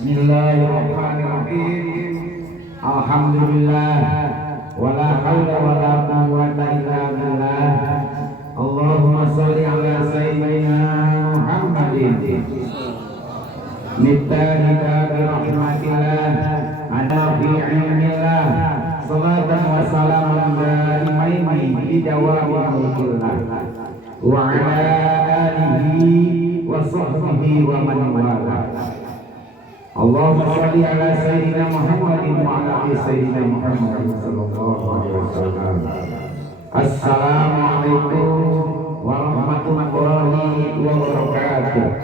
Bismillahirrahmanirrahim. Alhamdulillah. Wala haula wala quwwata illa billah. Allahumma shalli ala sayyidina Muhammadin. Nibtahika bi rahmatillah ana fi ilmillah. Salatan wa salaman daimaini bi dawami mulkillah. Wa ala alihi wa sahbihi wa man wala. Allahumma shalli ala sayyidina Muhammadin wa ala ali sayyidina Muhammadin sallallahu alaihi wasallam. Assalamualaikum warahmatullahi wabarakatuh.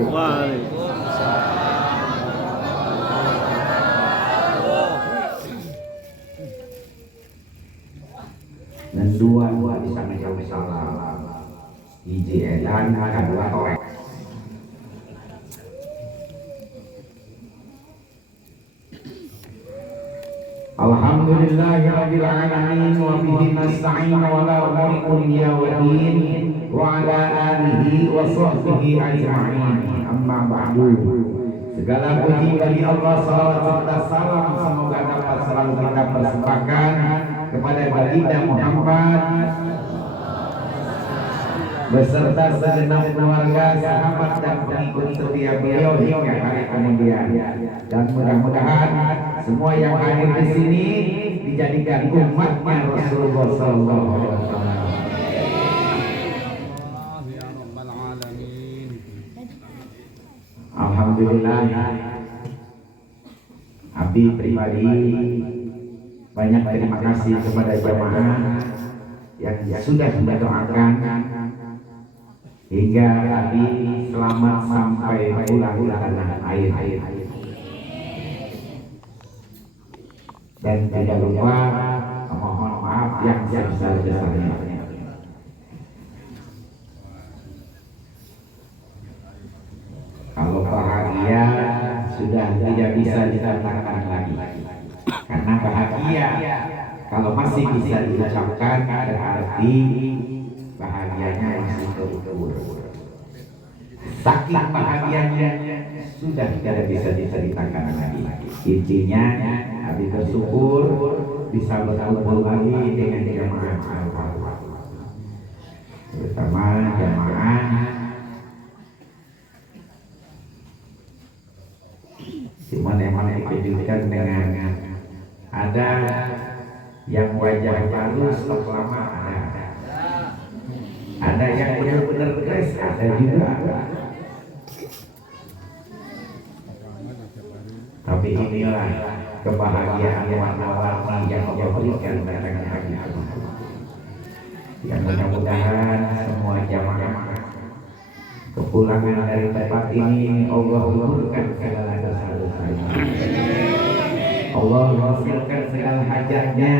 Dan dua bisa menjawab salam. Hiji edan, kedua torek. Alhamdulillahirabbil alamin wa bihi nasta'in wa la dunya waddin wa ala alihi wa sahbihi ajma'in. Amma ba'du. Segala puji bagi Allah, salawat dan salam semoga dapat selalu kita persembahkan kepada baginda Muhammad beserta segenap keluarga, sahabat dan pengikut setia beliau hingga hari kemudian. Dan mudah-mudahan semua yang hadir di sini dijadikan umatnya Rasulullah sallallahu alaihi wasallam. Alhamdulillah. Abdi pribadi banyak terima kasih kepada jamaah yang sudah mendoakan hingga tadi selamat sampai pulang ke tanah air. Dan tidak lupa mohon maaf yang sebesar-besarnya. Kalau bahagia sudah tidak bisa dikatakan lagi, karena bahagia kalau masih bisa diucapkan berarti bahagianya masih terukur. Saking bahagianya sudah tidak bisa diceritakan lagi. Intinya habis bersyukur bisa berkumpul lagi dengan jamaah bersama jamaah di mana-mana dikejutkan dengan ada yang wajah baru setelah lama, ada yang benar-benar kres, ada juga. Tapi inilah kebahagiaan warna-warni yang Allah berikan datang hari ini. Yang mudah-mudahan semua jamaah kepulangan dari tempat ini Allah luruskan segala dosa-dosanya. Allah hasilkan segala hajatnya.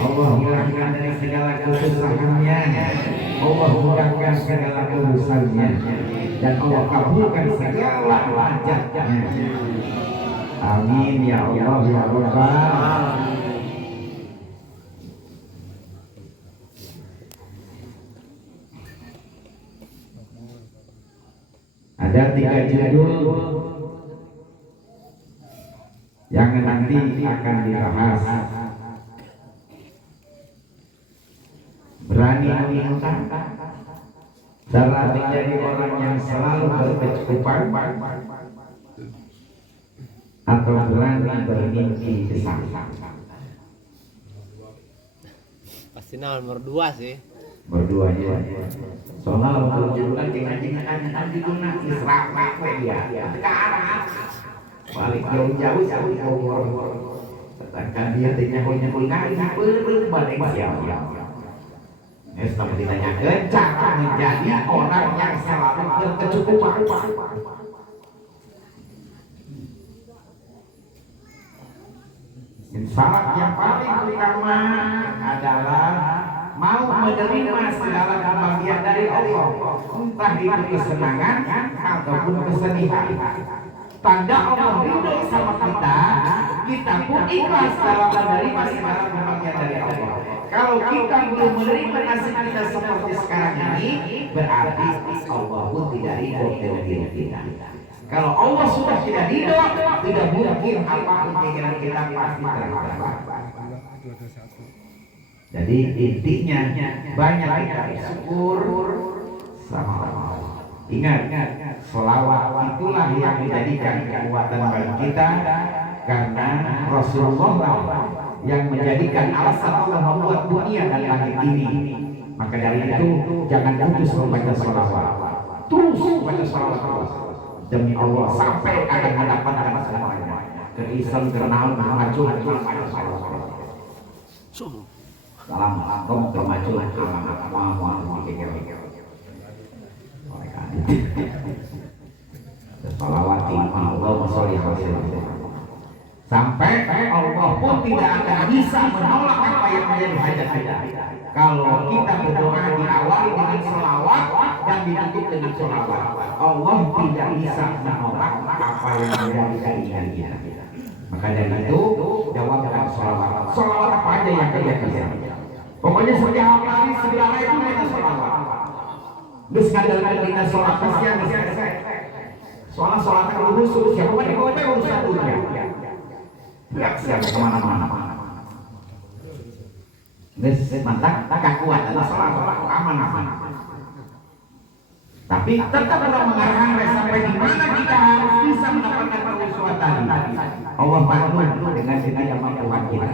Allah hilangkan dari segala kesusahannya. Allah mudahkan segala urusannya. Dan Allah kabulkan segala hajatnya. Amin ya Allah ya Rabbal. Ada 3 judul yang nanti akan dibahas. Berani meminta, cara menjadi orang yang selalu berkecukupan, atau berani bermimpi besar. Pasti nomor 2 sih. Berduanya. Soalnya berjualan dengan digunakan Israel ya. Sekarang balik jauh-jauh katakan dia tidak balik siapa. Setelah ditanyakan cara menjadi orang yang selalu berkecukupan. Syarat yang paling utama adalah mau menerima segala kebahagiaan dari Allah, entah itu kesenangan ataupun kesedihan. Tanda Allah ridho sama kita, kita pun ikhlas dalam menerima segala kebahagiaan dari Allah. Kalau kita belum menerima nasib kita seperti sekarang ini, berarti Allah pun tidak ridho dengan diri kita. Kalau Allah sudah tidak ridho, tidak mungkin apa keinginan kita pasti terlaksana. Jadi intinya banyak kita bersyukur sama Allah. Ingat, selawat itulah yang menjadikan kekuatan bagi kita, karena Rasulullah yang menjadikan alasan Allah membuat dunia dan langit ini. Maka dari itu jangan putus membaca selawat, terus baca selawat demi Allah sampai akan mendapatkan semuanya. Kerisem, kenal, maju, baca selawat. Salam kemaju, salawati Allahumma sholli alaihi sampai Allah pun tidak akan bisa menolak apa yang menjadi hajat kita. Kalau kita berdoa diawali dengan selawat dan ditutup dengan selawat, Allah tidak bisa menolak apa yang menjadi keinginan kita. Maka dari itu jawab dengan selawat. Selawat apa aja yang kita bisa. Pokoknya setiap hari segala itu kita selawat. Terus ngadakan kita sholat kasihan selesai. Soalnya sholat kalau khusus ya pokoknya urusan dunia. Tidak siap kemana-mana. Terus mantap, tak kuat, sholat aman. Tapi tetap orang mengarahkan sampai di mana kita harus bisa mendapatkan kehusuan tadi. Allah bantu dengan segala kemampuan kita.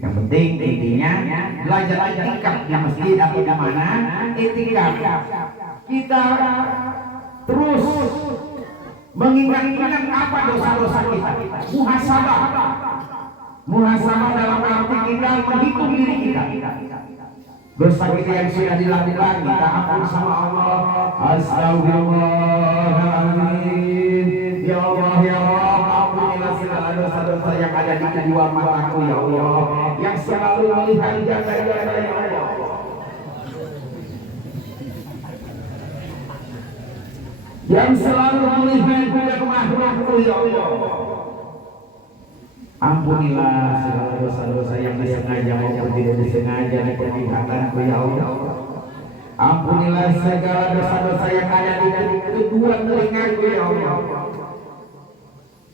Yang penting intinya belajar etikaf di masjid atau di mana, etikaf kita terus mengingat-ingat apa dosa-dosa kita, muhasabah dalam arti kita menghitung diri kita, dosa kita yang sudah dilakukan kita ampun sama Allah. Astagfirullahaladzim, ya Allah ya Allah, ampunilah segala dosa-dosa yang ada di kedua mataku ya Allah, yang selalu melihat jaga-jaga ya Allah. Yang selalu melihat makhlukmu ya Allah. Ampunilah segala dosa-dosa yang disengaja maupun tidak disengaja di perlihatanku ya Allah. Ampunilah segala dosa-dosa yang ada di kedua telingaku ya Allah.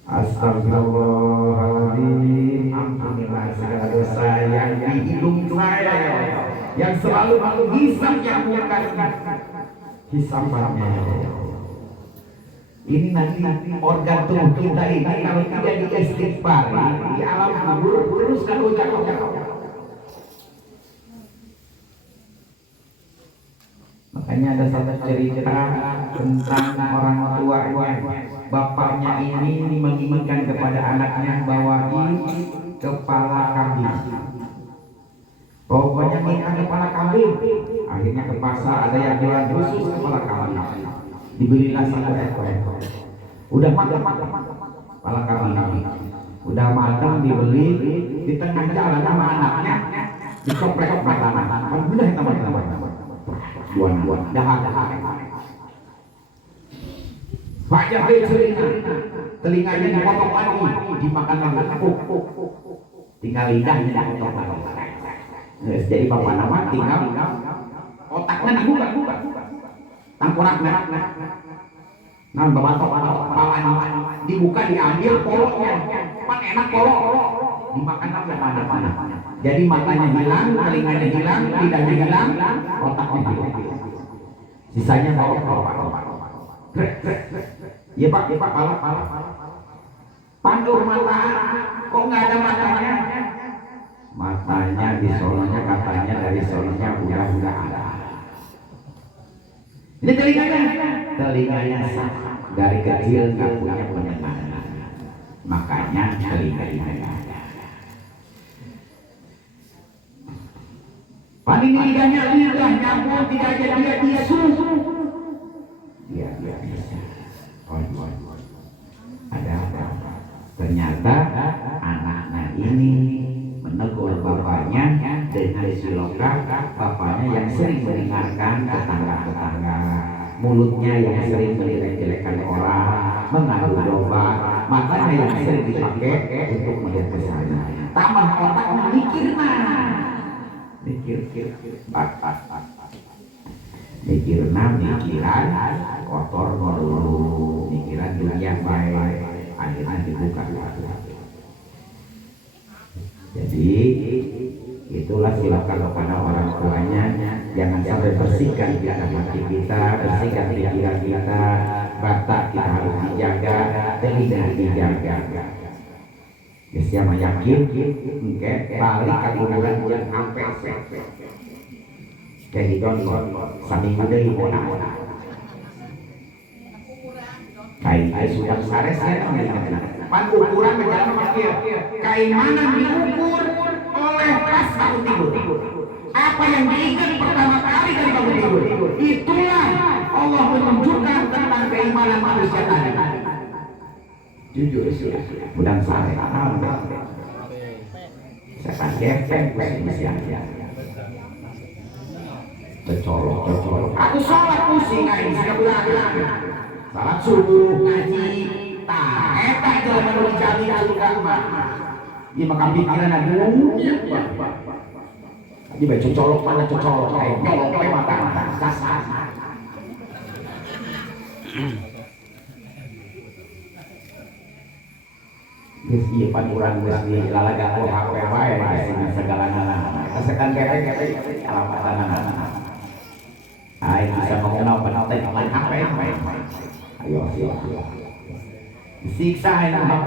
Astagfirullahaladzim. Ampunilah segala dosa yang di hidung saya ya Allah, yang selalu menghisap yang bukan hisapannya ya Allah. Ini nanti organ tubuh kita ini kalau tidak diistighfar di alam kubur terus kan ucap-ucap. Makanya ada satu cerita tentang orang tuanya, bapaknya ini menginginkan kepada anaknya bawain kepala kambing. Pokoknya minta kepala kambing. Akhirnya ke pasar ada yang jual khusus kepala kambing. Dibelilah satu ekor. Udah matang kepala kambing. Udah matang dibeli, di tengah jalan sama anaknya dicoprek makanan. Udah teman-teman. Buan dahar. Banyak telinganya dipotong lagi, dimakan lagi. Tinggal lidahnya dipotong lagi. Jadi bapak nama tinggal otaknya dibuka. Tangkoraknya, nah babatok kepalanya dibuka, diambil poloknya, pan enak polok, dimakan sampai mana-mana. Jadi matanya hilang, telinganya hilang, lidahnya hilang, otaknya hilang. Sisanya polok. Iya pak, palak. Pandur mata, kok nggak ada matanya? Matanya di sononya katanya dari sononya udah ada. Ini telinganya sah, dari kecil nggak punya pendengaran, makanya telinganya ada. Paling lidahnya nyambung, tidak ada dia bisu. Dia bisa. Ada apa? Ternyata anaknya ini menegur bapaknya dengan siloka, bapaknya yang sering mendengarkan tetangga-tetangga, mulutnya yang sering menjelek-jelekan orang, mengadu domba, matanya yang sering dipakai untuk melihat ke sana. Tambah otaknya mikir mikiran kotor dulu. kebutuhan dunia baik akhirnya dibuka. Jadi itulah silakan kepada orang tuanya, jangan sampai bersihkan hati kita, bersihkan pikiran kita, mata kita harus dijaga, telinga dijaga. Ya siapa yakin, balik ke kuburan yang sampai kehidupan sambil dari mana kain sudah sare saya pan ukuran berjalan makin kain mana diukur oleh pas bangun tidur, apa yang diingat pertama kali dari bangun tidur, itulah Allah menunjukkan tentang keimanan manusia tadi. Jujur bulan sare saya gepeng Becolok. Aku sholat pusing aing sebulan. Salat subuh ngaji. Tah eta jelema nu dijamin surga mah. Ieu mah kapikiran dunya. Ieu bae cocolok mana cocolok aing colok we mata sasar. Geus ieu pan urang geus dilalaga ku HP wae segala-galana. Kasekan kere-kere alamatana. Ayo bisa ngomong apa teh main HP. Ayo. Siksa ini HP.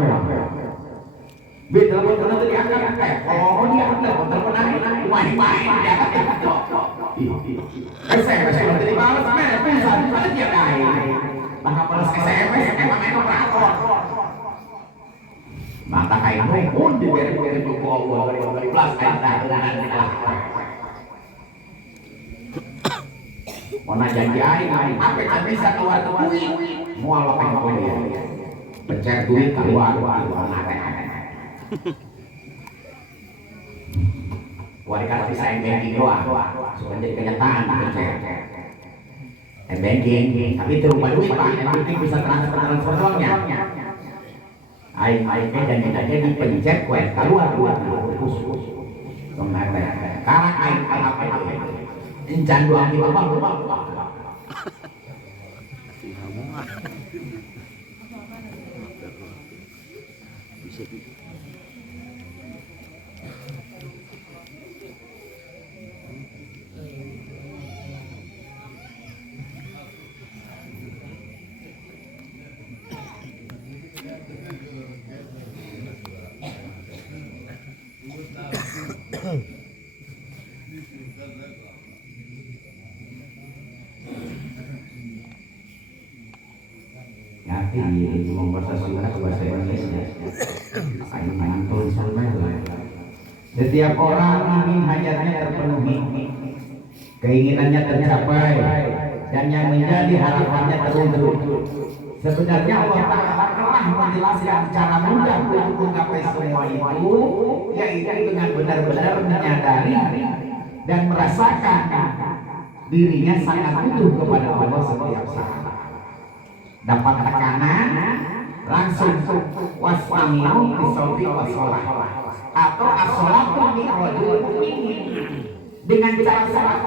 Beda telepon tadi diangkat. Oh dia telepon naik. Main dia angkat. SMS tadi balas pesan dia naik. Maka balas SMS emang main operator. Maka kayak pun diberi buku Allah dari belas mana janji aing apa kan bisa keluar duit mual apa yang dia pencet duit keluar warga bisa banking doang supaya jadi kenyataan pencet banking tapi itu rumah duit pak banking bisa transfer doangnya aing janji di pencet kue keluar khusus karena aing apa incan doang di bawah. Di conversasi bahasa Indonesia. Ayo mantul sampai. Setiap orang ingin hajatnya terpenuhi, keinginannya tercapai, dan yang menjadi harapannya terwujud. Sebenarnya Allah Ta'ala telah menjelaskan cara mudah untuk menggapai semua itu, yaitu dengan benar-benar menyadari dan merasakan dirinya sangat butuh kepada Allah setiap saat. Dapat tekanan langsung wasminu bisawfi wassalah atau as-salatu mi'rajul mu'min dengan cara salat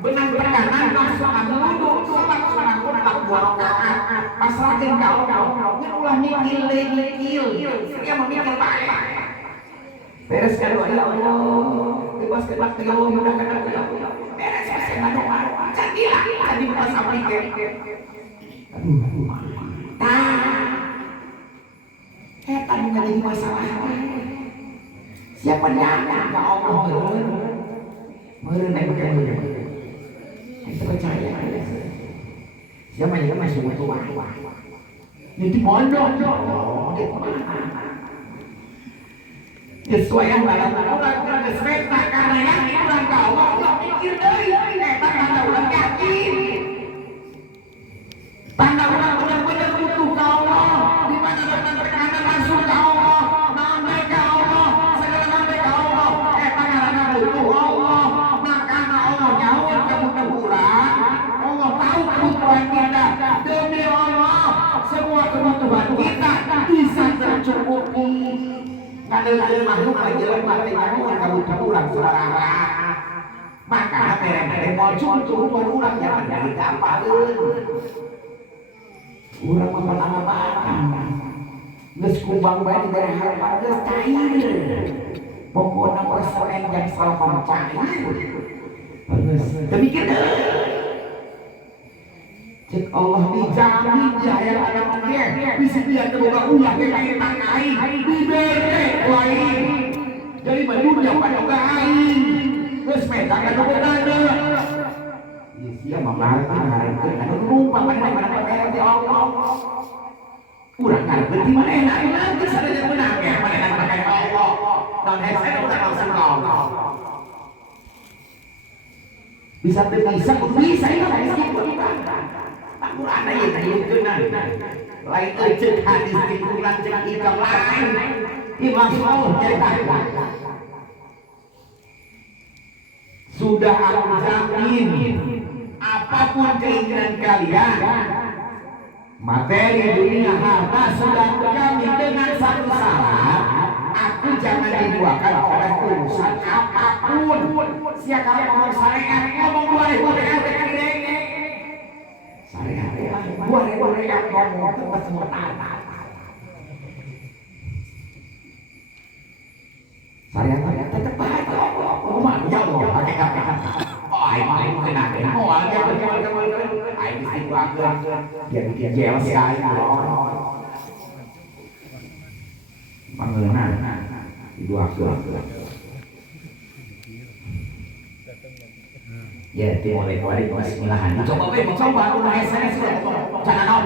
benang tekanan langsung wudu salat sunah tak rakaat pasrahkeun ka Allah ulah mikil dia memikir bae beres ka doa ya Allah bebaskan waktu ya Allah mudahkan ya Allah beres ka doa candilah tadi pas apike eta nu jadi masalah. Siapa nyana ka Allah meureun aya kita percaya. Siapa yang masih tua? Itu pondok. Sesuai yang dalam urang geus karena yang urang ka Allah mikir deui eta tanda urang yakin. Tanda orang benar-benar butuh ke Allah, di mana dengan tekanan langsung ke Allah, nambah ke Allah, segala nambah ke Allah. Karena butuh Allah, maka Allah nyawa kebutuhan. Allah tahu kebutuhan kita. Demi Allah, semua kebutuhan kita bisa tercukupi. Kadang-kadang makhluk aja mati nyawa kebutuhan sebarang. Maka mereka mau cukup kebutuhan orang jangan dari kapan. Urang mah pengalaman. Geus kumbang bae dibere harapan geus cair. Pokona persoalan yang salah cair. Geus teu mikir cek Allah dijamin di ayat-ayat oge bisa dia terbuka ulah ke kita aing dibere lain jadi badunya pada aing geus meta ka kebenaran sia mamareun hareun anu rupa pada di Allah urang ngarep di mana enak nanti sadaya menang ya mana pakai Allah dan saya udah langsung Allah bisa bisa Al-Quran aja tayukeun lain eceuk hadis di Quran jeung ikam lain Imam Allah nyata sudah aku jamin apapun keinginan kalian materi dunia harta sudah aku jamin dengan satu syarat aku jangan dibuahkan oleh urusan apapun siapa ngomong syariat ngomong 2000 boleh ngomong tempat semua saya tetap baik ya Allah pakai kata oh aing kena oh aja aing dibuatkan dia jelas sekali mangeuna dibuatkan ya mulai bismillah coba udah SMS jangan naon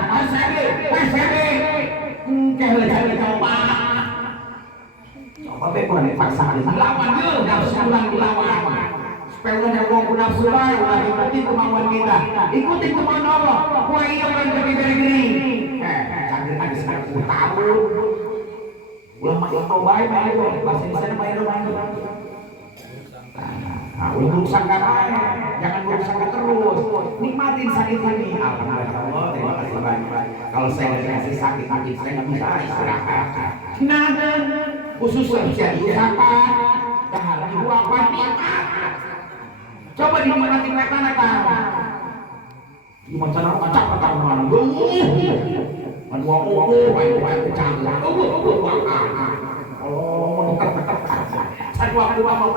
coba boleh paksa lawan yeuh nafsu ulang dilawan supaya ulah nyambung ku nafsu bae ulah ikuti kemauan kita ikuti kemauan Allah kuai ieu urang geuning canggih tadi sedang ku tahu ulah mah itu bae bahasa Indonesia mah ulah berusaha jangan berusaha terus nikmatin sakit ini alhamdulillah terima kasih banyak kalau saya nggak dikasih sakit saya nggak bisa istirahat nah khusus jadi usahakan jangan dibuat nikmat coba dinikmati mereka gimana cara kacak pertarungan baik kecanglah Allah mendekat satu waktu mau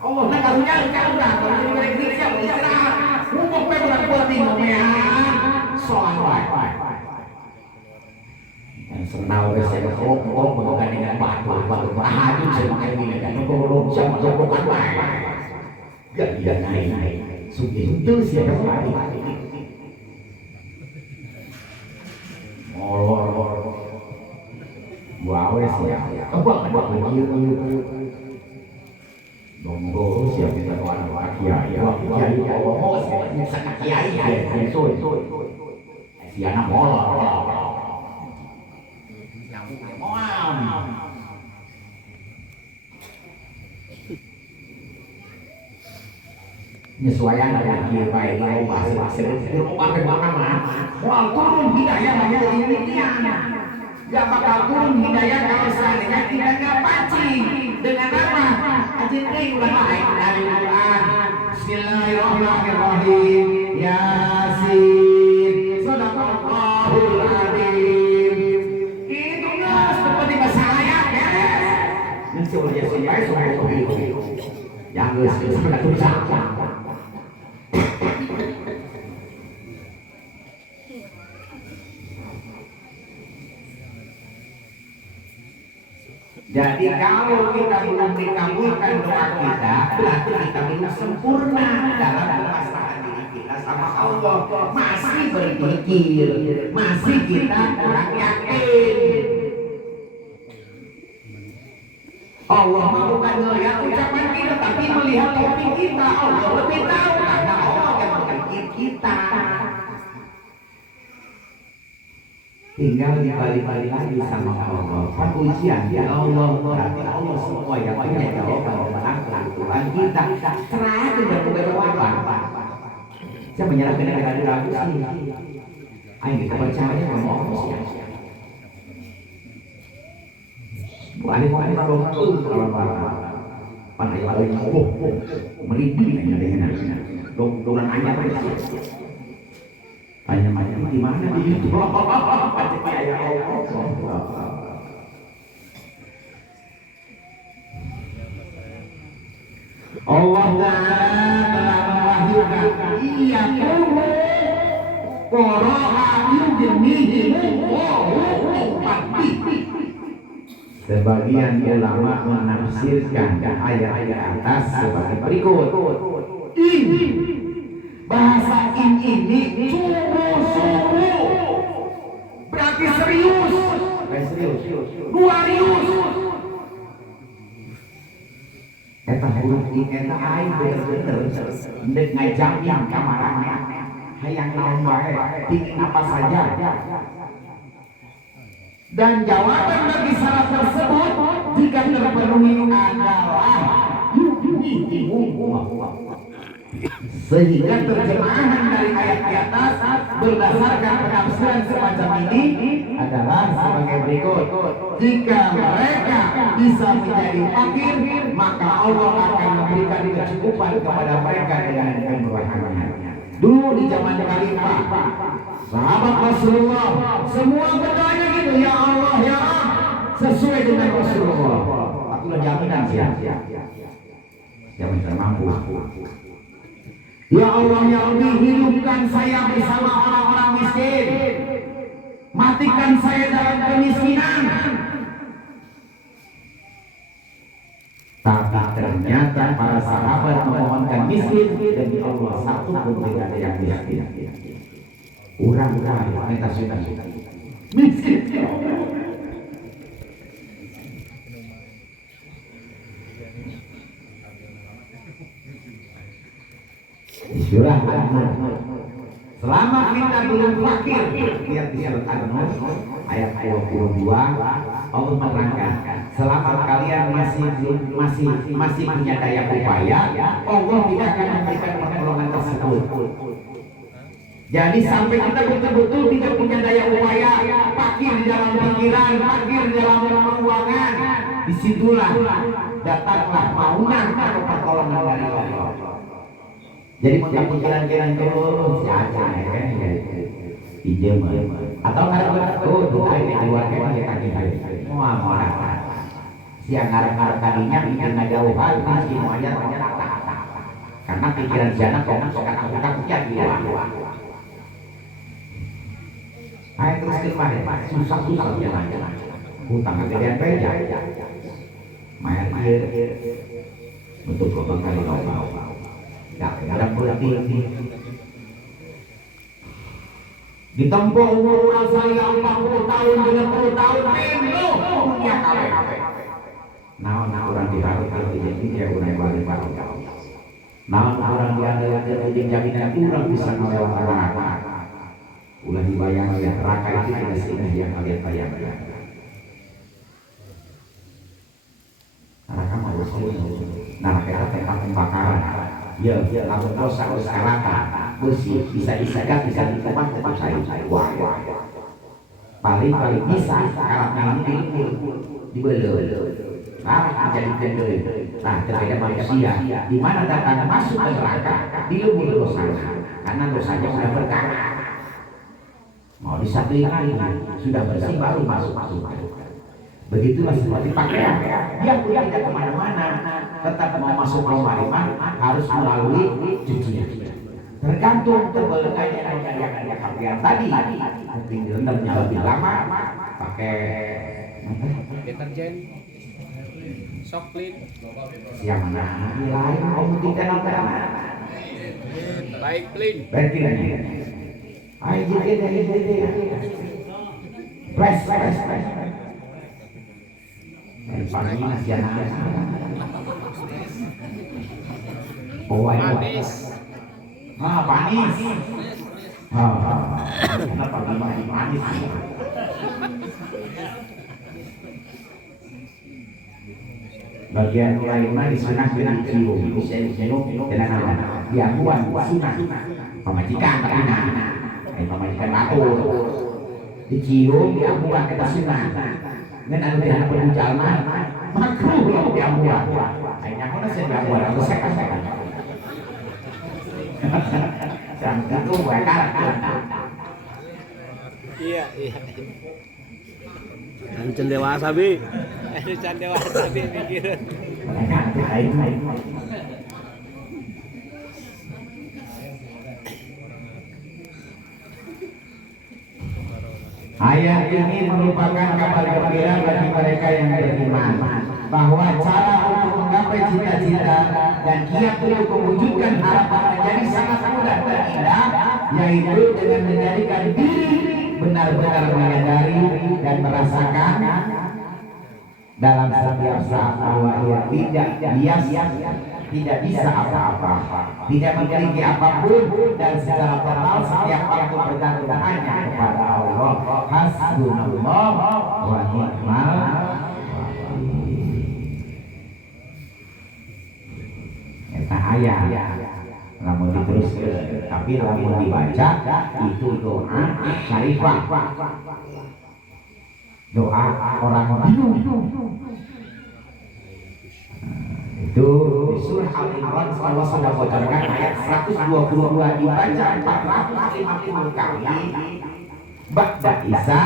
Allah nak karunya udah kalau jadi Indonesia istirahat ngomong pe budak penting ngomean soal wae dan senau we saya kok menggandeng batu haju saya ini dan ngomong sama jokokan wae dia naik sugih itu sia wae molor wae sia apa Nunggu siap kita kawan kiai Allah sangat kiai soy si anak molor penyesuaian dengan kiai baik kalau bahasa turun hidayah banyak demikian gak bakal turun hidayah kalau seandainya kita gak pancing dengan apa ajin ulang lain dari Al-Quran Bismillahirrahmanirrahim Yasin Sadaqallahul Azim itu nggak seperti bahasa ayat ya yang sebenarnya baik yang sebenarnya tulisan jadi kalau kita belum dikabulkan doa kita, berarti kita belum sempurna dalam memasrahkan diri kita sama Allah. Masih berpikir, masih kita kurang yakin. Allah bukan melihat ucapan kita, tapi melihat hati kita. Allah lebih tahu karena Allah yang mengerti kita. Tinggal dibalik-balik lagi sama Allah. Kan ujian ya Allah, berarti Allah semua yang punya jawaban menangkan Tuhan kita. Serahkan dan berjawaban. Saya menyerahkan dengan ragu sih. Ayo kita percaya sama Allah sih. Bukan kalau pandai paling merinding dengan dongan anyar. Ayam di mana di itu? Pasti ayam Allah Ta'ala telah mewahyukan iya sebagian ulama menafsirkan ayat di atas sebagai berikut. Ini bahasa ini sungguh-sungguh berarti serius. Eta huruf I eta aing bener-bener ndek ngajangin kamarana hayang naon bae pingin apa saja. Dan jawaban bagi syarat tersebut jika terpenuhi adalah sehingga terjemahan dari ayat di atas berdasarkan penafsiran semacam ini adalah sebagai berikut. Jika mereka bisa menjadi fakir, maka Allah akan memberikan kecukupan kepada mereka dengan kemewahannya. Dulu di zaman khalifah, sahabat Rasulullah semua berdoanya gitu, ya Allah ya Allah, sesuai dengan Rasulullah. Itulah jaminan siapa yang mampu. Ya Allah ya Allah, hidupkan saya bersama orang-orang miskin, matikan saya dalam kemiskinan. Tapi ternyata para sahabat memohonkan miskin demi Allah satu pun tidak ada yang miskin. Orang kaya kita sudah miskin. Surah An-Nur. Selama kita belum fakir, lihat di surat An-Nur ayat 22 Allah menerangkan, selama kalian masih punya daya upaya, Allah tidak akan memberikan pertolongan tersebut. Jadi sampai kita betul-betul tidak punya daya upaya, fakir di dalam pikiran, fakir di dalam keuangan, disitulah datanglah maunan atau pertolongan dari Allah. Jadi pikiran-pikiran terus jaga kan pinjam atau ngarep tuh ini keluarga kita mau siang ngarep tadinya bikin ngajauhan masih mau aja karena pikiran si anak kok suka dia ayo terus kemarin susah jalan hutang kegedean beja main dia untuk lubang kali ada berarti ditempuh umur orang saya 40 tahun 30 tahun penuh punya kawe nah orang diharap kalau jadi dia orang balik nah orang diada ujung jaminan orang bisa melewati neraka ulah dibayang ya neraka itu tidak seindah yang kalian bayangkan neraka harus neraka itu tempat pembakaran. Ya, lamun dosa neraka bersih bisa ditemukan tempat saya. Wah. Paling bisa karena ini dibelel. Nah, menjadi kendel. Nah, kepada manusia di mana datang masuk ke neraka di lubuk dosa. Karena dosanya sudah berkarat. Mau disatuin lagi sudah bersih baru masuk. Begitulah seperti pakaian yang tidak kemana-mana tetap mau masuk lemari harus melalui cucian tergantung tebalnya yang pakaian tadi mungkin direndamnya lebih lama pakai deterjen Soklin yang lain mau tidak nampak baik clean ayo press panis ya panis panis kenapa panis bagian lainnya disunah dengan cium dengan diakuan sunah pemajikan pemajikan batu dicium diakuan kita sunah dengan anu teh penjalma makruh lamun diambuan ayeuna mah saya diambuan atau sekan-sekan sang itu wae Iya, iya. Ancen dewasa bi. Anu can dewasa bi mikireun. Ayat ini merupakan kabar gembira bagi mereka yang beriman bahwa cara untuk menggapai cita-cita dan kiat untuk mewujudkan harapan menjadi sangat mudah dan indah, yaitu dengan menjadikan diri benar-benar menyadari dan merasakan dalam setiap saat bahwa ia tidak bias, tidak bisa apa-apa, tidak memiliki apapun, dan secara total setiap waktu bergantung hanya kepada Allah. Hasbunallah wa ni'mal wakil. Eta ayat lamun diteruskeun, tapi lamun dibaca itu doa syarifah, doa orang-orang itu di surah Al-Imran. Allah sudah bocorkan ayat 122 dibaca 450 kali. Ba'da Isa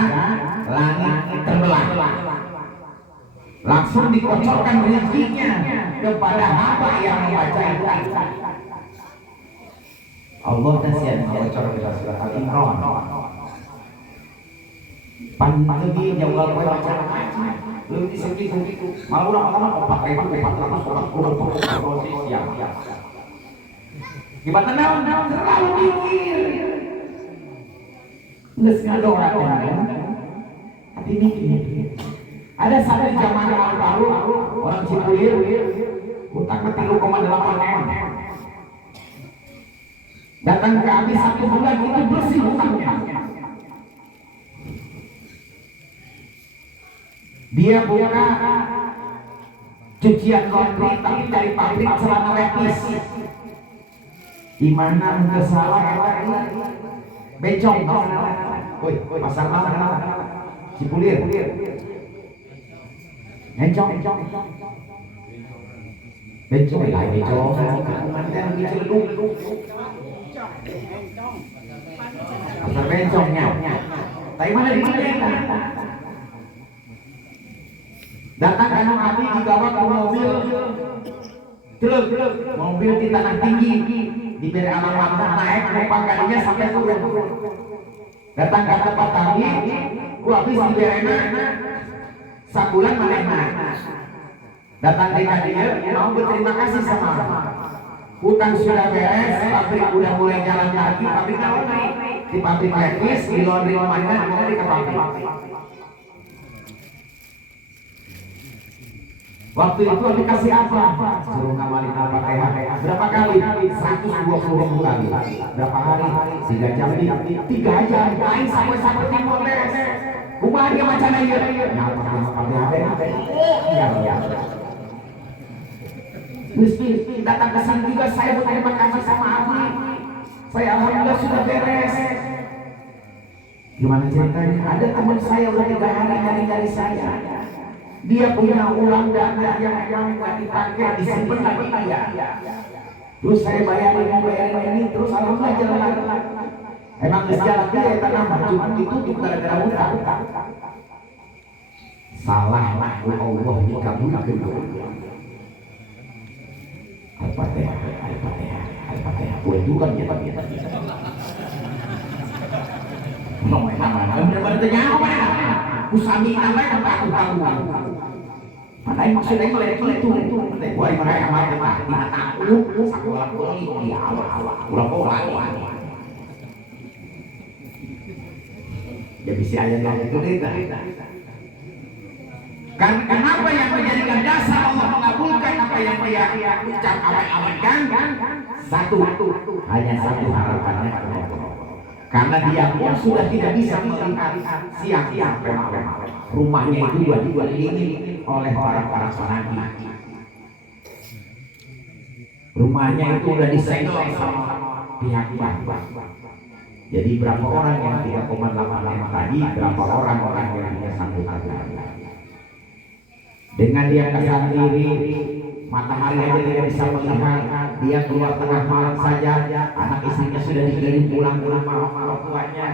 langit terbelah, langsung dikocorkan rezekinya kepada hamba yang membaca itu. Allah kasihan membocor ke surat Al-Imran. Pantegi jawab baca belum disentuh malu orang pakai siap. Gimana naon terlalu mikir. Nges ngadoa tapi mikir. Ada satu zaman yang lalu orang Cipulir utang 3,8 M. Datang ke habis 1 bulan itu bersih utangnya. Dia buka cucian laundry tapi dari pabrik celana lepis. Di mana kesalahan becong. Woi, pasar mana? Cipulir. Becong. Becong lain becong. Mantan di Ciledug. Pasar becongnya. Tapi mana di mana? Datang anak api dibawa ke mobil truk, mobil di tanah tinggi, diberi alamat naik penumpang kalinya sampai turun. Datang ke tempat tadi, gua habis diberi sabulan mana. Datang di kadinya, mau berterima kasih sama hutang sudah beres, pabrik udah mulai jalan lagi, pabrik naik di pabrik lepis, di laundry mana di ke pabrik. Waktu itu dikasih apa? Suruh ngamalin Al-Fatihah. Berapa kali? 120 kali. Berapa hari? 3 jam. 3 jam. Lain sampai timur beres. Kumaha dia macana ieu? Nah, Al-Fatihah. Oh, iya. Gusti, datang ke sana juga saya berterima kasih sama Abi. Saya alhamdulillah sudah beres. Gimana ceritanya? Ada teman saya udah 3 hari dari saya. Dia punya uang dana yang nggak dipakai disimpan lagi dia. Terus saya bayarin ini terus alhamdulillah jalan. Emang jalan dia tanah cuma ditutup gara-gara utang. Salah Allah dikabulkan. Al-Fatihah. Itu kan dia. Mau mana? Benar-benar ternyata. Usami namanya apa tahu. Padahal maksudnya melek itu. Wah, mereka mah takut sakola kulit di awal. Ulah. Jadi si ayat itu Kenapa yang menjadikan dasar Allah mengabulkan apa yang dia ucap amalkan? Satu, hanya satu harapannya karena dia pun sudah tidak bisa melihat siang-siang rumahnya itu juga diingin oleh para penagih. Rumahnya itu sudah disegel sama pihak bank. Jadi berapa orang yang 3,8 M tadi, berapa orang yang punya sanggupan dengan dia kesal diri, matahari aja tidak bisa melihat, dia keluar tengah malam saja, anak istrinya sudah dikirim pulang ke rumah orang tuanya.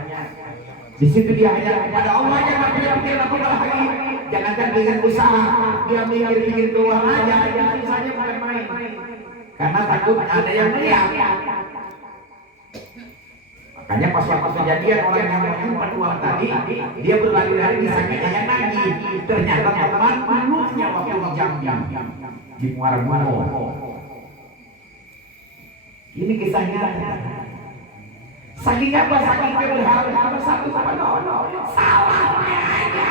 Di situ dia hanya kepada Allah, jangan pikir apa lagi. Jangankan bikin usaha, dia mikir keluar aja, susahnya bukan main. Karena takut ada yang melihat. Makanya pas waktu kejadian orang yang menyimpan uang tadi, dia berlari-lari disangkanya yang nagih. Ternyata teman dulunya waktu di Jambi, di Muara Gunung. Ini kisahnya. Saking apa? Saking dia berharap satu sama Allah. Salahnya aja.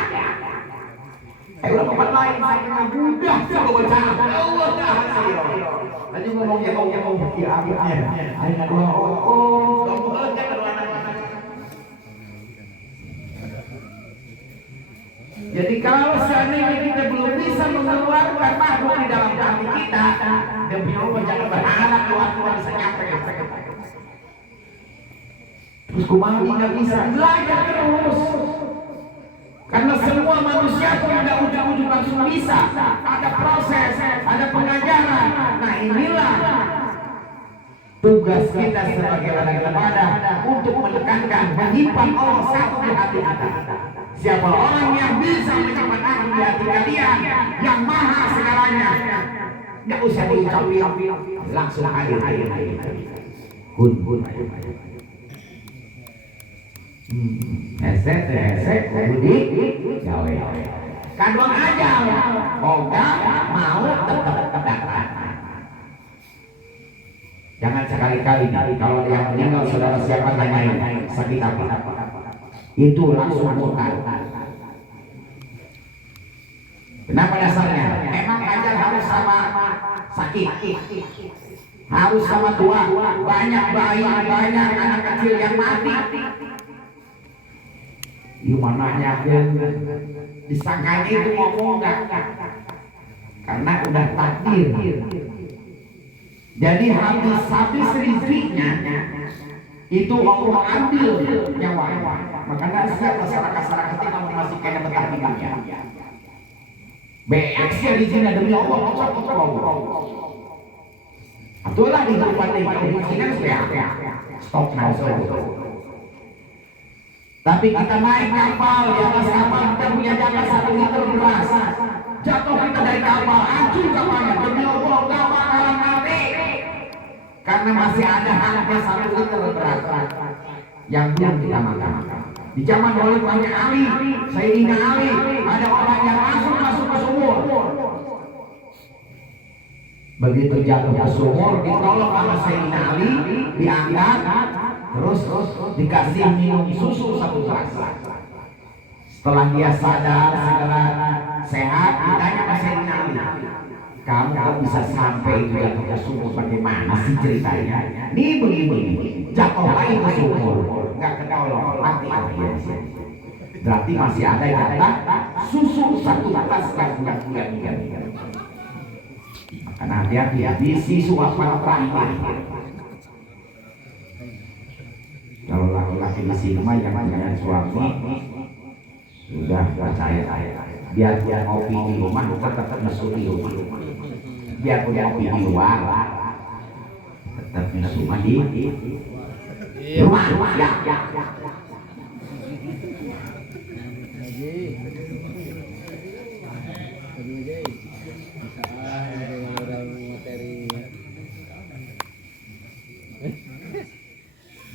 Saya udah tempat lain, saya mudah coba baca. Allah dah hasil. Nanti ngomongnya akhirnya. Hanya dua Jadi kalau seandainya kita belum bisa mengeluarkan makhluk di dalam hati kita, demi Allah jangan berharap Tuhan bisa nyampe. Terus kumaha tidak bisa belajar terus. Karena semua manusia pun ada ujung-ujung langsung bisa. Ada proses, ada pengajaran. Nah inilah tugas kita sebagai anak ibadah untuk menekankan menyimpan Allah satu di hati kita. Siapa orang yang bisa menyimpan aku di hati kalian yang maha segalanya, nggak usah diucapin, langsung hadir. Kun. Esek, budi, gawe. Kadang aja, moga mau tetap datang. Jangan sekali-kali kalau dia meninggal saudara siapa tanyain sakit apa? Itu langsung murtad. Kenapa dasarnya? Memang ajal harus sama sakit, harus sama tua, banyak bayi, banyak anak kecil yang mati. Gimana disangkanya itu ngomong enggak? Karena udah takdir. Jadi habis rezekinya itu Allah ambil nyawa. Makanya setiap masyarakat kita masih kena betah di dunia. BX rezekinya demi Allah. Itulah di tempat ini kan stop now. Tapi kita naik kapal, di atas kapal kita punya jatah 1 liter beras. Jatuh kita dari kapal, hancur kapalnya. Demi Allah gak bakalan mati. Karena masih ada haknya 1 liter beras yang belum kita makan. Di zaman oleh banyak Ali, Sayyidina Ali, ada orang yang masuk ke sumur. Begitu jatuh ke sumur, ditolong sama Sayyidina Ali, diangkat. Terus dikasih minum susu 1 gelas. Setelah dia sadar segala sehat, ditanya ke Sayyidina Ali, kamu kok bisa sampai itu jatuh ke sumur, bagaimana sih ceritanya? Ini begini, jatuh lagi ke sumur, nggak ketolong, mati akhirnya. Berarti masih ada jatah susu 1 gelas bulan. Karena dia diisi suapan terakhir. Kalau laki-laki di sini mah jangan suami sudah percaya biar dia ngopi di rumah tetap nesu di rumah, biar punya ngopi di luar tetap nesu di rumah. Ya.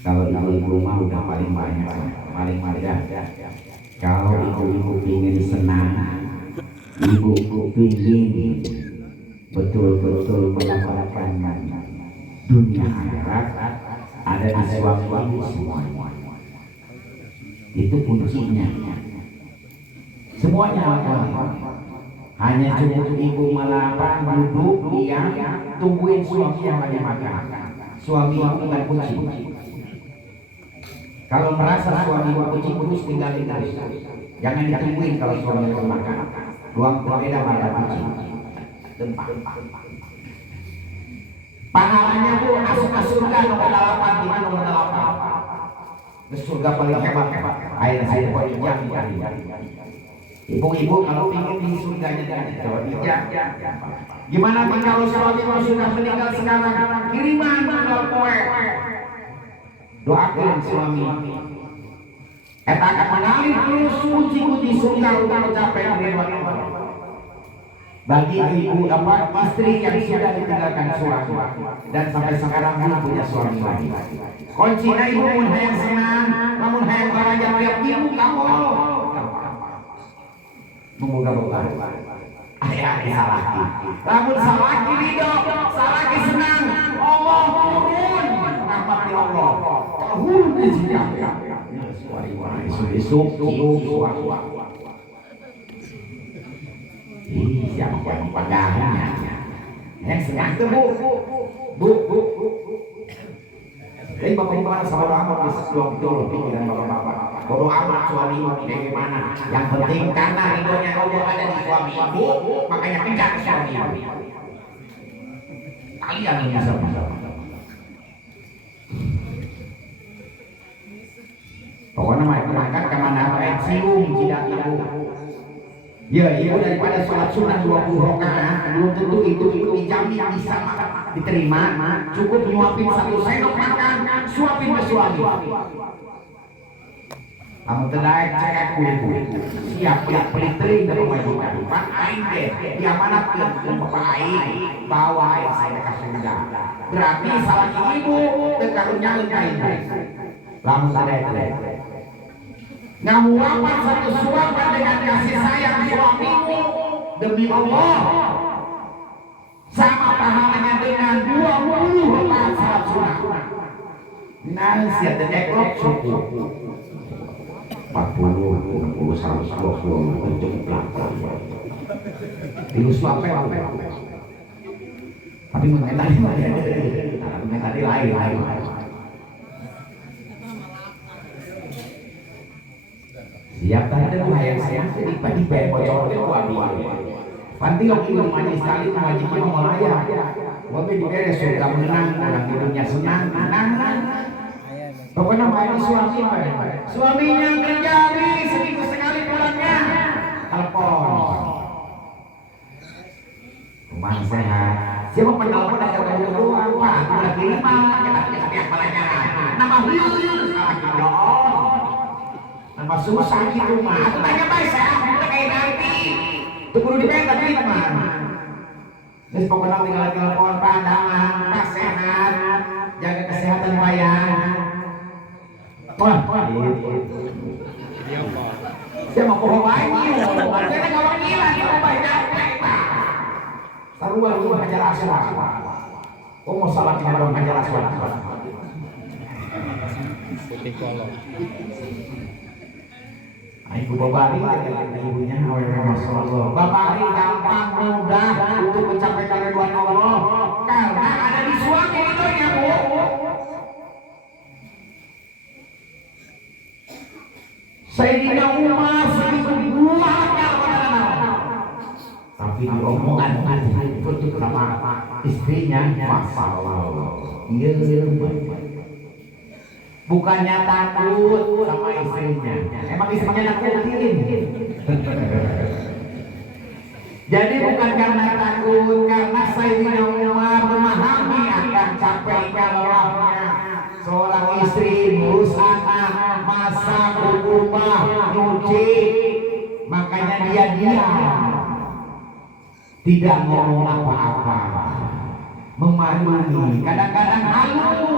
Kalau ibu-ibu mah udah paling banyak, paling banyak. Kalau ibu-ibu ingin senang, ibu-ibu ingin betul-betul mendapatkan dunia akhirat, ada di suami semua. Itu kuncinya. Semuanya hanya cukup ibu melapang duduk diam tungguin suami yang lagi makan. Suami bukan kunci. Kalau merasa suami kucing terus tinggalin terus. Jangan ditungguin kalau suami lagi makan. Ruang berbeda pada kucing. Tempat. Pahalanya bu masuk ke surga nomor 8 di mana nomor 8. Ke surga paling hebat. Air saya buat ijab. Ibu-ibu kalau ingin di surganya jangan ijab. Gimana kalau suami sudah meninggal sekarang? Kiriman buat kue. Doakan suami Eta akan mengalih terus kunci-kunci surga untuk mencapai ridwan Allah. Bagi ibu istri yang sudah ditinggalkan suami dan sampai sekarang belum punya suami lagi. Kuncinya ibu mun hayang senang, namun hayang baraja tiap ibu kamu. Moga-moga ayah salaki. Lamun salaki ridho, salaki senang, Allah turun rahmat Allah. Tahun dijigam. Wari-wari esuk siapa yang pegangnya yang senang tuh bu jadi bapak-bapak saudara amat di sebelum itu pikiran bapak-bapak bodoh amat suami kayak gimana yang penting karena ridhonya Allah ada di suami ibu makanya kejar suami kalian yang bisa pokoknya makan kemana baik cium jidat ibu. Ya, ibu daripada sholat sunnah 20 rakaat belum tentu itu dijamin bisa diterima. Cukup nyuapin 1 sendok makan, suapin ke suami. Kamu terdaik cekak ibu, siap pelit tering dari pemajukan. Pak Aing deh, diamanatkan ke Bapak Aing, bawa Aing saya kasih muda. Berarti salah ibu tekarunnya lengain. Lamun terdaik. Ngamuapan satu suapan dengan kasih sayang suamimu demi Allah sama pahalanya dengan 20 rakaat salat sunnah. Nah, siap deklok cukup 40, 60, 120 cukup lah. Itu suapnya tapi mengenai lain. Siap tadi tuh hayang saya di bayar bocor itu dua. Panti oke manis sekali wajibnya mulaya. Wabe diberes surga menang, orang hidupnya senang, menang. Pokoknya baik suami, suaminya kerja nih seminggu sekali pulangnya. Telepon. Rumah sehat. Siapa penelpon ada kamu doang, Pak? Udah kiriman, kita setiap pelajaran. Nama hiu, nama susah gitu mah. Aku tanya baik saya, udah kayak nanti. Itu perlu dipegang tadi mah. Terus pokoknya tinggal telepon pandangan, Pak sehat, jaga kesehatan bayar. Wah, saya mau pohon baik nih. Saya kalau gila nih mau baik Pak. Sarua lu hajar aswad. Oh mau salah dengan dong hajar aswad. Putih kolong. Ibu babari ibunya Rasulullah. Babari gampang mudah untuk mencapai keridhaan Allah karena ada di suami itunya bu. Sayyidina Umar sedikit buahnya tapi diomongan itu sama istrinya masalah. Bukannya takut sama istrinya, emang istrinya nakutin. Jadi bukan karena takut, karena Sayyidina Umar memahami akan capeknya lelahnya seorang istri ngurus anak, masak, rumah, nyuci, makanya dia diam, tidak ngomong apa-apa, memahami. Kadang-kadang halu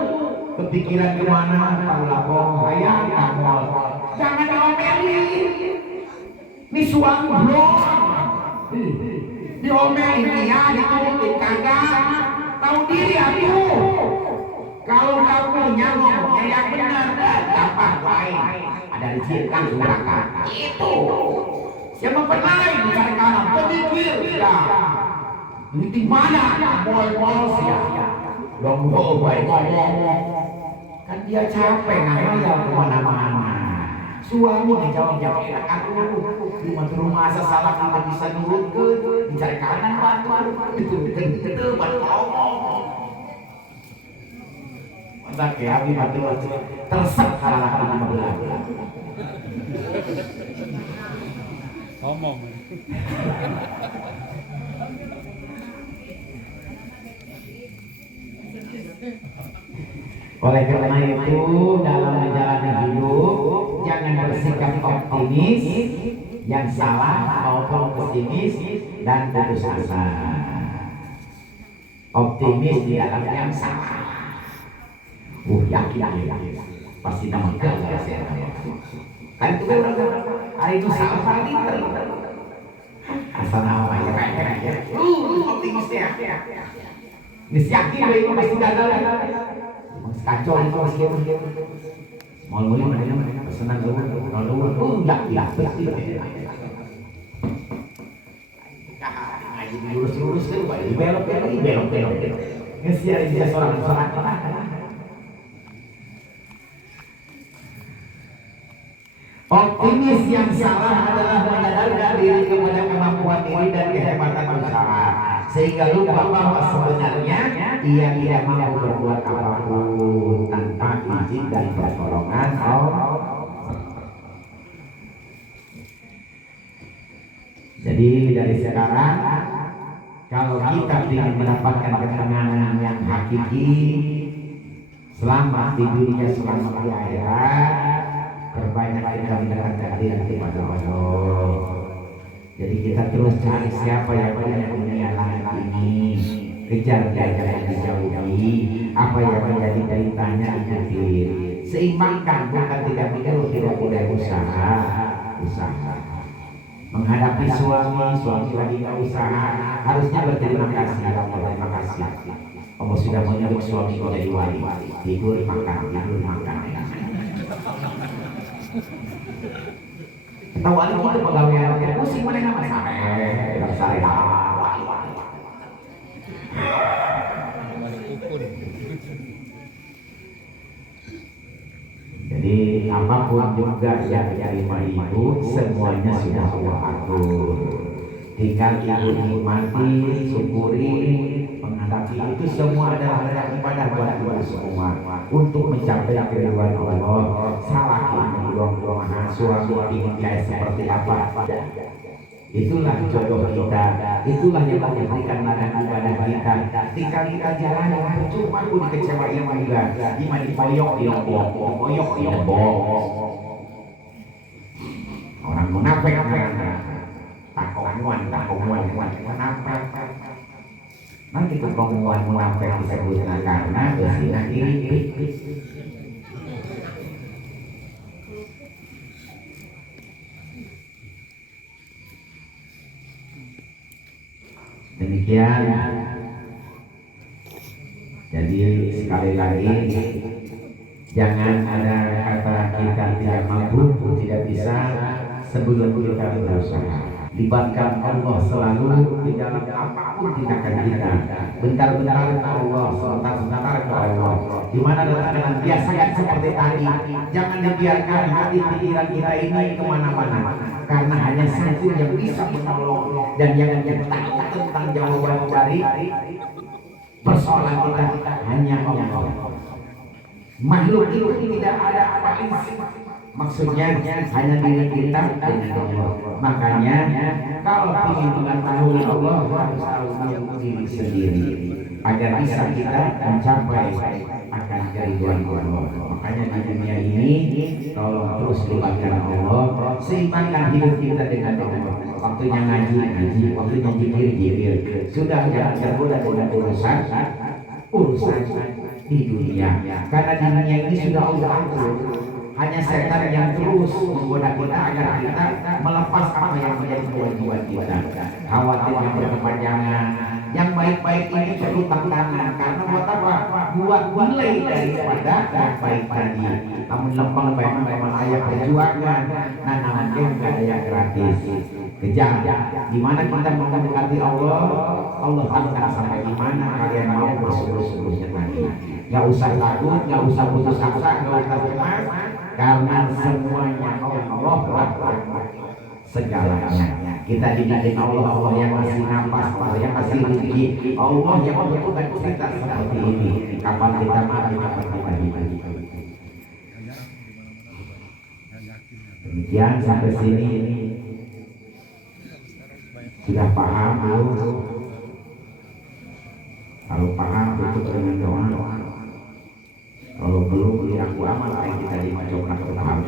kepikiran kemana tahu lapor hayang kamu jangan diomelin ini suami belum diomelin ya diturutin kagak tahu diri aku kalau kamunya ngomongnya yang benar gampang baik ada diizinkan silakan itu siapa penlain mencari kanan pemikir ya di mana mol-mol siapa dong baik ngomong kan dia capek ngayal kemana-mana suami dijawab-jawab aku di rumah salah kita bisa nurut ke mencari kanan batu itu batu masa kayak abi batu tersek salah kita belah ngomong oleh karena itu dalam menjalani hidup jangan bersikap optimis yang salah maupun pesimis dan putus asa. Optimis di dalam yang salah. Yakin pasti nama gagal saya. Kan itu orang hari itu salah tadi. Asal nama ya kayak optimisnya. Nis yakin bahwa pasti gagal. Kacau itu pasti. Mau mana pesanan kalau yakin pasti. Lurus belok. Ngesia dia seorang. Optimis yang salah adalah menyadarkan diri kepada kemampuan diri dan kehebatan usaha, sehingga lupa bahwa sebenarnya ia tidak mampu berbuat apapun tanpa izin dan pertolongan Allah. Jadi dari sekarang, kalau kita ingin mendapatkan ketenangan yang hakiki, selamat di dunia, selamat di akhirat, perbanyak kita mendekatkan diri kepada Allah. Jadi kita terus cari siapa yang punya dunia langit ini, kejar yang dijauhi, apa yang menjadi ceritanya ikutin, seimbangkan, bukan tidak mengeluh, tidak usaha. Menghadapi suami lagi nggak usaha, harusnya berterima kasih. Terima kasih, Allah sudah menyuruh suami jadi wali. Tidur makan. Tahu wali itu pegawai pusing mana nama sampai Jadi apapun juga yang diterima ibu, semuanya sudah Allah atur. Tinggal ibu nikmati, syukuri, menghadapi itu semua adalah ibadah buat ibu semua untuk mencapai keridhaan Allah. Salah buang-buang suami ingin kayak seperti apa? Itulah jodoh kita, itulah yang memberikan ladang ibadah kita. Tinggal kita jalan, percuma pun dikecewain juga. Iman dipoyok orang munafik takongan munafik. Nanti kekomuan munafik disebutnya karena bersinah iri. Demikian. Jadi sekali lagi, jangan ada kata kita tidak mampu, tidak bisa sebelum kita berusaha. Libatkan Allah selalu di dalam apapun tindakan kita. Bentar-bentar ke Allah, sebentar-sebentar ke Allah. Di mana dengan biasakan seperti tadi, jangan dibiarkan hati pikiran kita ini kemana-mana. Karena hanya satu yang bisa menolong dan yang tahu tentang jawaban dari persoalan kita hanya Allah. Makhluk itu tidak ada apa-apa. Maksudnya hanya diri kita dengan Allah. Makanya kalau ingin mengetahui Allah harus tahu diri sendiri agar bisa kita mencapai akan keridhaan Allah. Makanya di dunia ini tolong terus libatkan Allah, seimbangkan hidup kita dengan Allah. Waktunya ngaji, waktunya zikir. Sudah jangan tergoda dengan urusan di dunia. Karena di dunia ini sudah Allah atur. Hanya setan yang terus menggoda kita agar kita melepas apa yang menjadi kewajiban kita. Khawatir yang berkepanjangan. Yang baik-baik ini perlu tantangan. Karena buat apa? Buat nilai daripada yang baik tadi. Namun lempeng memang ayah perjuangan. Nah namanya nggak ada yang gratis. Kejar. Di mana kita mau mendekati Allah, Allah akan sampai di mana kalian mau bersungguh-sungguhnya tadi. Nggak usah takut, nggak usah putus asa, nggak usah cemas. Karena semuanya Allah segalanya. Kita dididik Allah yang masih nafas, Allah yang masih rezeki, Allah yang membutuhkan kita seperti ini. Kapan kita mati, kapan kita hidup. Demikian sampai sini sudah paham belum? Kalau paham itu dengan doa. Kalau belum, aku amal kita dimajokkan ke tahap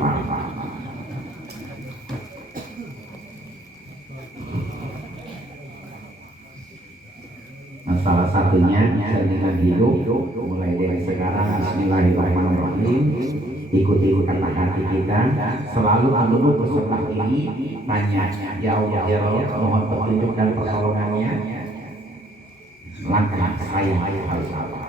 salah satunya dengan hidup mulai dari sekarang. Bismillahirrahmanirrahim. Ikuti kata hati kita, selalu tunduk berserah diri, tanya ya Allah ya Allah, mohon petunjuk dan pertolongannya. Langkah saya harus apa?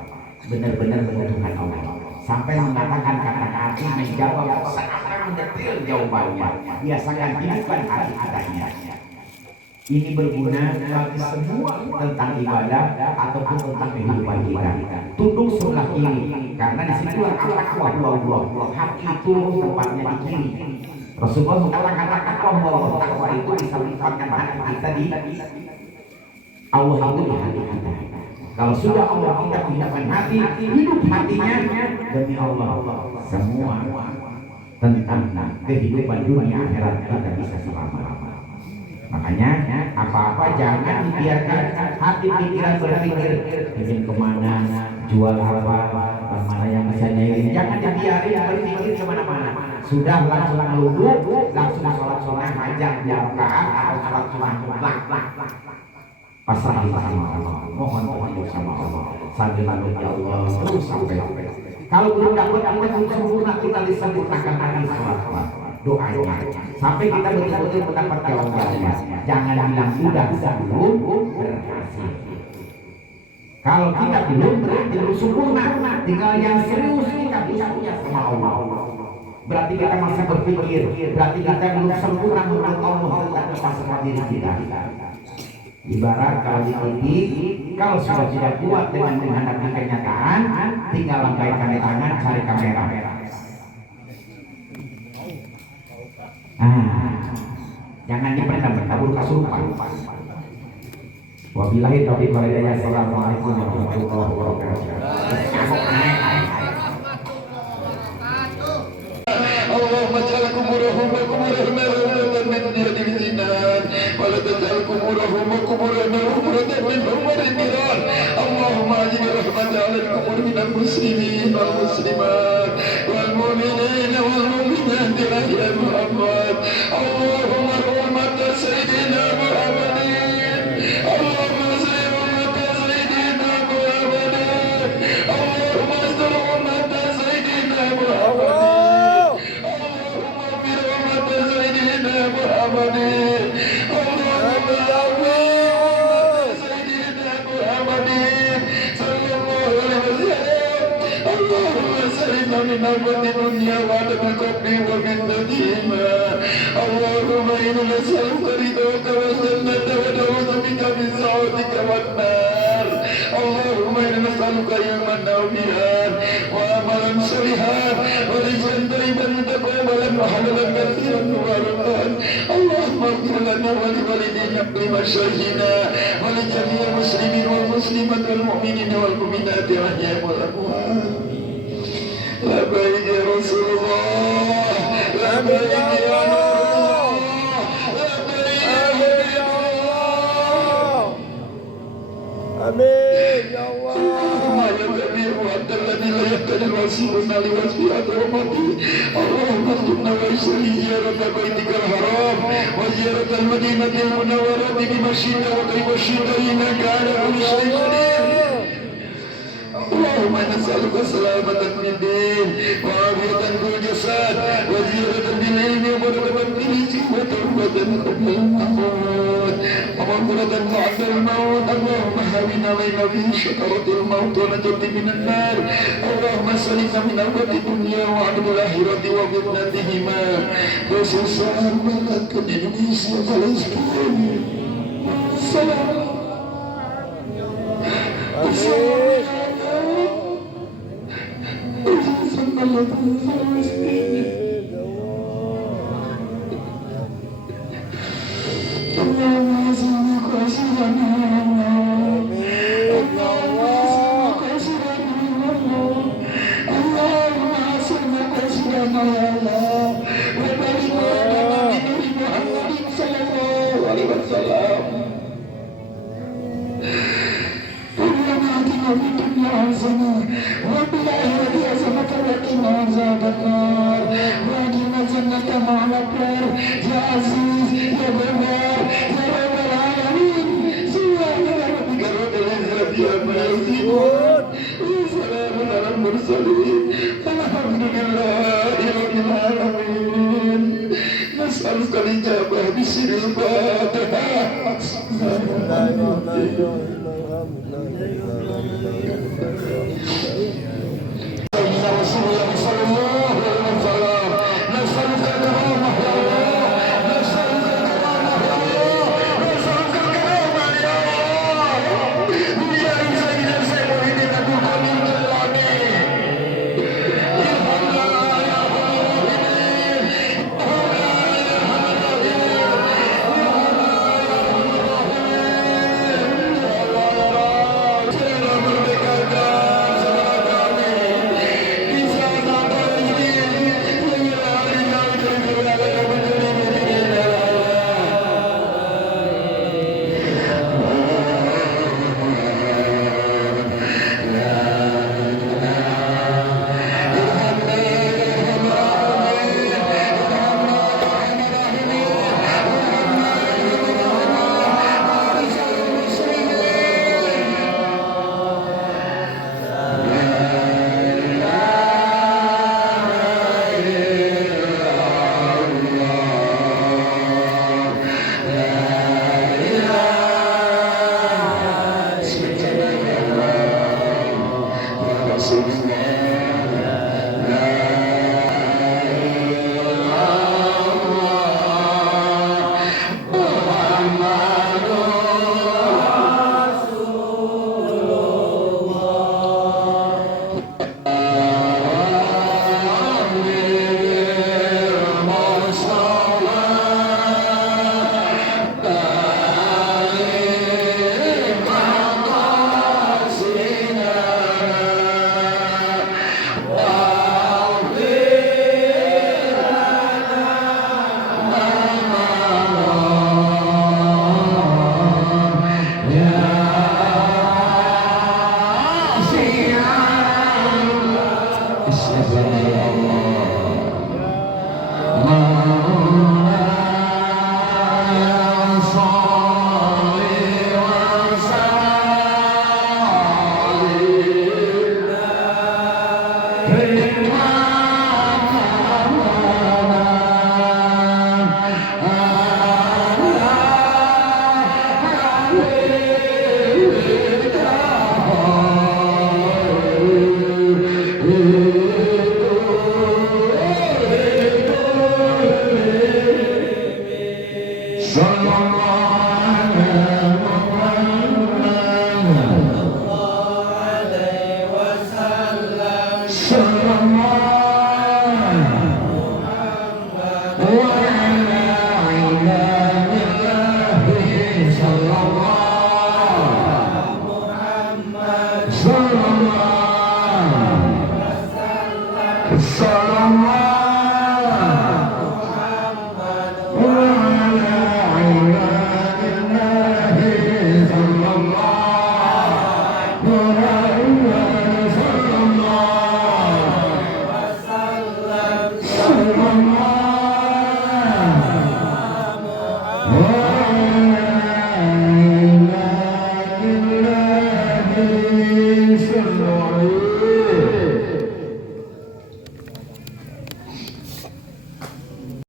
Benar-benar membutuhkan Allah. Sampai mengatakan kata hati menjawab sangat mendetail jawabannya. Biasakan hidupkan hati katanya. Ini berguna bagi semua tentang ibadah ataupun tentang kehidupan kita. Tunduk sebelah kiri, karena disitulah takwa Allah. Hati itu tempatnya di kiri. Rasulullah mengatakan takwa itu bisa menempatkan hati kita di Allah itu di hati kita. Kalau sudah Allah kita gunakan hati, hidup hatinya demi Allah. Semua tentang kehidupan dunia akhirat kita bisa selamat. Makanya apa-apa jangan dibiarkan hati pikiran berpikir ingin kemana, jual apa, mana yang bisa nyairi. Jangan dibiarin berpikir kemana-mana. Sudah langsung meluduk, langsung sholat sunnah hajat rakaat atau sholat sunnah mutlak. Pasrah sama Allah, mohon sama Allah. Sambil lalu ya Allah terus sampai. Kalau belum dapat sempurna kita disempurnakan lagi sholat doanya sampai kita betul-betul mendapat jawabannya. Jangan bilang sudah belum berhasil. Kalau kita belum berarti belum sempurna, tinggal yang serius kita bisa punya sama Allah. Berarti kita masih berpikir, berarti kita belum sempurna menurut Allah tentang masalah diri kita. Ibarat kalau dididik, kalau sudah tidak kuat dengan menghadapi kenyataan, tinggal lambaikan tangan cari kamera. Jangan dipendam, kabur kasurupan. Wabillahi taufiq wal hidayah. Assalamualaikum warahmatullahi wabarakatuh. اللهم اجعل قبورهم وقبورنا روضة من رياض الجنان ولا تجعل قبورهم وقبورنا روضة من حمر النيران. اللهم اجعل رحمة على القبور من المسلمين والمسلمات والمؤمنين والمؤمنات يا محمد. اللهم حرمة سيدنا محمد. اللهم اصلح أمة سيدنا محمد. اللهم استر أمة سيدنا محمد. من أمر الدنيا وعدم القبر وفتنتهما. اللهم إنا نسألك رضاك والجنة ونعوذ بك من سخطك والنار. اللهم إنا نسألك علما نافعا وعملا صالحا ورزقا طيبا متقبلا وحلالا كثيرا مباركا. اللهم اغفر لنا ولوالدينا ولمشايخنا ولجميع المسلمين والمسلمات والمؤمنين والمؤمنات الأحياء والأموات. لبيك يا رسول الله، لبيك يا نور الله، لبيك يا الله. آمين يا الله. يا كبير وأنت الذي لا يقتدر وسيلنا لوسيلة أمتي. اللهم ارزقنا ويسر زيارة بيتك الحرام وزيارة المدينة المنورة بما شئت وكيف شئت إنك على كل شيء قدير. اللهم نسألك سلامة من الدين وعافية في الجسد وزيادة بالعلم وبركة في الرزق وتوبة قبل الموت ومغفرة بعد الموت. اللهم هون علينا به شكرة الموت ونجد من النار. اللهم سلم من أمر الدنيا وعدم الآخرة وفتنتهما خصوصا بلدك إندونيسيا فلسطين. السلام المرسلين الحمد لله رب العالمين نسألك الإجابة بسر الفاتحة